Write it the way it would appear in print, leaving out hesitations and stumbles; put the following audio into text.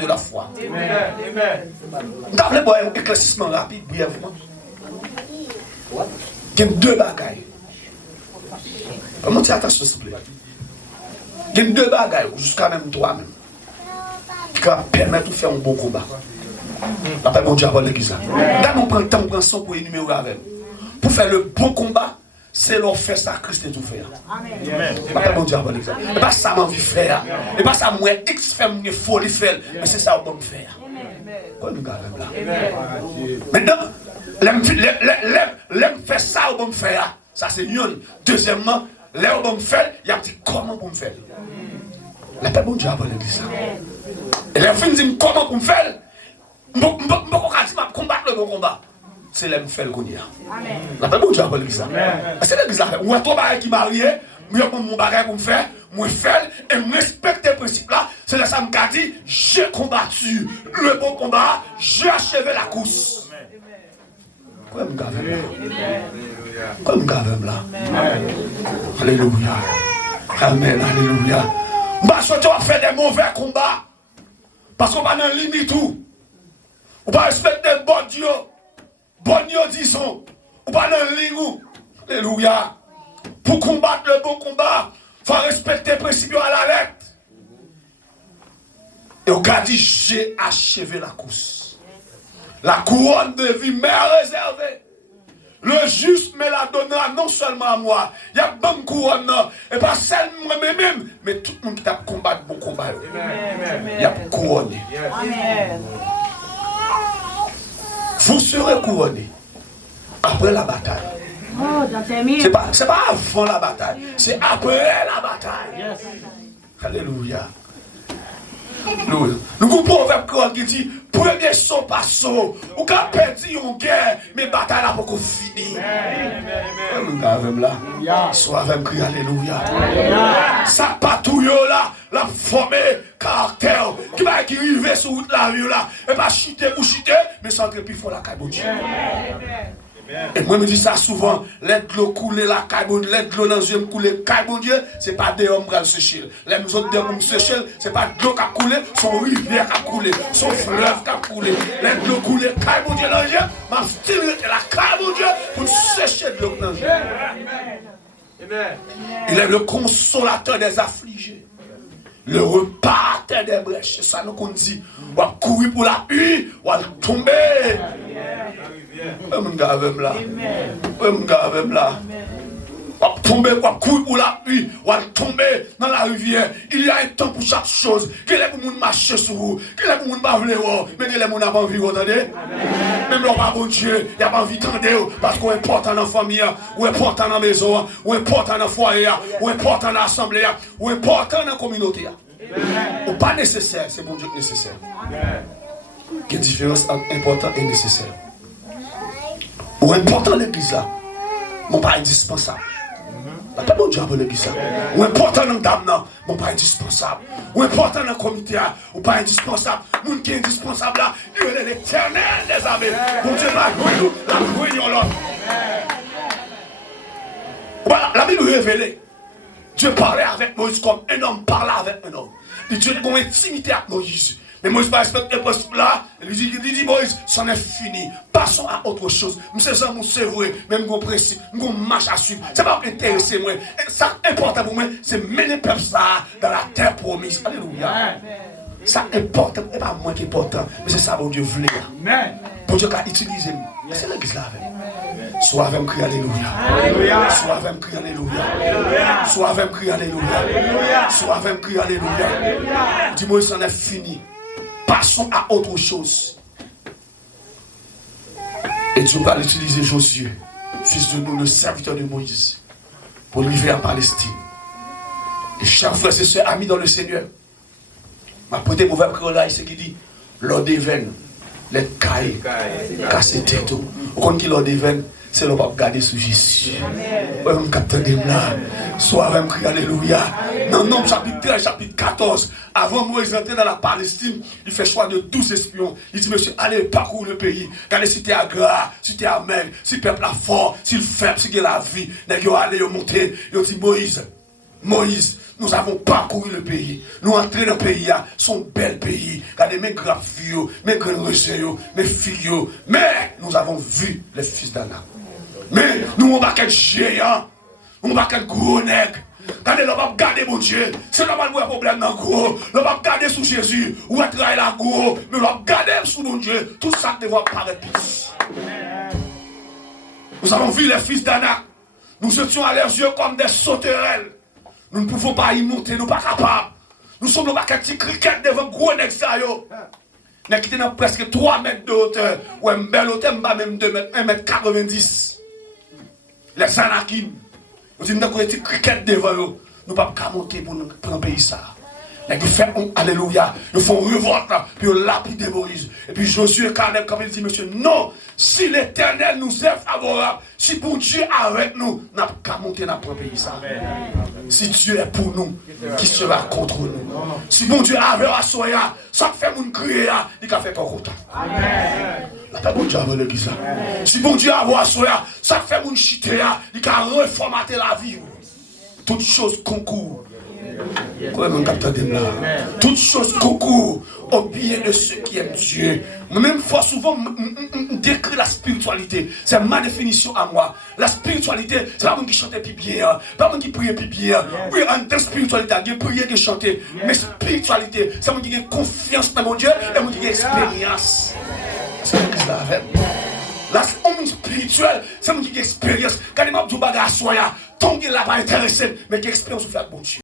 de la foi. Vous voulez voir un éclaircissement rapide, brièvement. Il y a deux bagailles. Montez attention, s'il vous plaît. Il y a deux bagailles, jusqu'à même toi-même, qui permettent de faire un bon combat. La paix, bon Dieu, avant l'église. Là, on prend le temps, on prend son pour énumérer avec. Pour faire le bon combat, c'est leur faire ça, Christ et tout faire. La paix, bon Dieu, avant l'église. Et pas ça, m'envie faire. Et pas ça, moi, X fait, moi, folie faire. Mais c'est ça, on va me faire. Quoi, nous gardons là? Maintenant, l'aime faire ça, on va me faire. Ça, c'est une. Deuxièmement, là, on va me faire, il y a dit comment on me faire. La paix, bon Dieu, avant l'église. Et là, on dit comment on me faire. Je ne peux pas combattre le bon combat. C'est l'aime faire le gounia. La paix, bon Dieu, avant l'église. C'est l'église là. Moi, toi, qui marié, moi, mon bagage pour me faire, moi, faire, et me respecter le principe là. C'est là, ça me dit, j'ai combattu le bon combat, j'ai achevé la course. Quoi me gave là? Quoi me gave là? Alléluia. Amen, alléluia. Parce que tu vas faire des mauvais combats. Parce qu'on va dans limite tout. On va respecter bon Dieu. Bon Dieu, disons. On va dans limite. Alléluia. Pour combattre le bon combat, il faut respecter le principe à la lettre. Et on a dit, j'ai achevé la course. La couronne de vie m'est réservée. Le juste me la donnera non seulement à moi. Il y a une bonne couronne, et pas seulement moi-même, mais tout le monde qui a combattu bon combat. Il y a une couronne. Vous serez couronné après la bataille. C'est pas avant la bataille, c'est après la bataille. Alléluia. Nous avons proverbe qui dit premier saut par saut, ou quand perdu une guerre, mais bataille là pour qu'on finisse. Soit avec crier alléluia. Ça patouille là, la formé caractère qui va arriver sur la rue là, et pas chuter ou chuter, mais sans que puis faut la caille. Et moi, je me dis ça souvent, l'aide l'eau couler la caille, l'aide l'eau dans les yeux couler caille, Dieu, c'est pas des hommes qui se sécher. Les autres des hommes qui se sécher, c'est pas de l'eau qui a coulé, son rivière qui a coulé, son fleuve qui a coulé. L'aide l'eau couler caille, Dieu, dans les yeux, m'a stimulé la caille, Dieu, pour sécher de l'eau dans les yeux. Il est le consolateur des affligés. Le reparteur des brèches, c'est ça nous qu'on dit. On va courir pour la pluie, on va tomber. On va tomber, on va courir pour la pluie, on va tomber dans la rivière. Il y a un temps pour chaque chose. Quel est pour nous marcher sur vous? Quel est pour nous parler? Mais quel est pour nous avoir envie, attendez? Même là, bon Dieu, il n'y a pas envie d'entendre parce qu'on est important dans la famille, ou important dans la maison, ou important dans le foyer, ou important dans l'assemblée, ou important dans la communauté. Ou pas nécessaire, c'est bon Dieu qui est nécessaire. Il y a une différence entre important et nécessaire. Ou important l'église là, mon pas indispensable. Pas bon Dieu pour l'église là. Ou important dans le dame là, mon pas indispensable. Ou important dans le comité là, ou pas indispensable. Mon qui est indispensable là, il est l'éternel des armées. Bon Dieu va jouer la réunion là. Voilà, la Bible révélée. Dieu parlait avec Moïse comme un homme parlait avec un homme. Et Dieu a une intimité avec Moïse. Mais Moïse va respecter le principe là. Il dit Moïse, c'en est fini. Passons à autre chose. Monsieur Jean, c'est vrai. Même mon principe, mon marche à suivre. C'est pas intéressé moi. Ça important pour moi, c'est mener le peuple ça dans la terre promise. Alléluia. Ça important, c'est pas moi qui est important. Mais c'est ça que Dieu voulait. Pour Dieu qui utilise. C'est l'église là avec. Soit avec crier alléluia. Soit avec crier alléluia. Soit avec crier alléluia. Soit avec crier alléluia. Dis-moi, c'en est fini. Passons à autre chose. Et Dieu va utiliser Josué, fils de nous, le serviteur de Moïse, pour livrer en Palestine. Et chers frères et sœurs, amis dans le Seigneur, ma prêté pour faire là, c'est qui dit, l'ordre des veines, les cailles, casser tête. Vous connaissez l'ordre des veines? C'est le pape garder sous Jésus. On capte là. Soit avec crier alléluia. Dans Nombre chapitre 13, chapitre 14, avant Moïse d'entrer dans la Palestine, il fait choix de 12 espions. Il dit, monsieur, allez parcourir le pays. Regardez si tu es gras, si tu es maigre, si le peuple est fort, si le faible, si il y a la vie. Allez monter. Il dit, Moïse, nous avons parcouru le pays. Nous entrons dans le pays, son bel pays. Regardez mes grands filles, mes grands receaux, mes filles. Mais nous avons vu les fils d'Anna. Mais nous n'avons pas qu'un géant. Nous n'avons pas qu'un gros nègre. Regardez, nous va garder mon Dieu. C'est normal qu'il y a un problème dans le gros. Nous va garder sous Jésus. Ou va travailler la gros. Mais nous va garder sous mon Dieu. Tout ça devra paraître. Nous avons vu les fils d'Anak. Nous étions à leurs yeux comme des sauterelles. Nous ne pouvons pas y monter. Nous ne sommes pas capables. Nous sommes dans un petit cricket devant gros nexayo. Nous avons presque 3 mètres de hauteur. Ou un bel hauteur, même 2 mètres, 1 mètre 90. Les Anakim. Nous disons que nous avons un petit cricket devant eux. Nous ne pouvons pas monter pour nous prendre un pays ça. Ils font alléluia, ils font revolte, puis ils lapident Moïse. Et puis Josué et Caleb, comme il dit, monsieur, non, si l'Éternel nous est favorable, si bon Dieu est avec nous, nous n'avons qu'à monter dans le pays ça. Si Dieu est pour nous, qui sera contre nous? Si bon Dieu est avec nous, ça fait mon crier, il a fait ton content. La paix bon Dieu avec l'église. Si bon Dieu est avec nous, ça fait mon chiter, il a reformaté la vie. Toutes choses concourent. Toutes choses concourent au bien de ceux qui aiment Dieu. Même fois souvent, décrit la spiritualité. C'est ma définition à moi. La spiritualité, c'est pas moi qui chante plus bien, pas moi qui prie plus bien. Oui, en tant que spiritualité, il y a prier et chanter. Mais spiritualité, c'est moi qui ai confiance dans mon Dieu et moi qui ai expérience. C'est ce que avec. Là, l'homme spirituel, c'est moi qui ai expérience. Quand il m'a dit que je suis là, ton gars là pas intéressé, mais qui expérience de faire bon Dieu.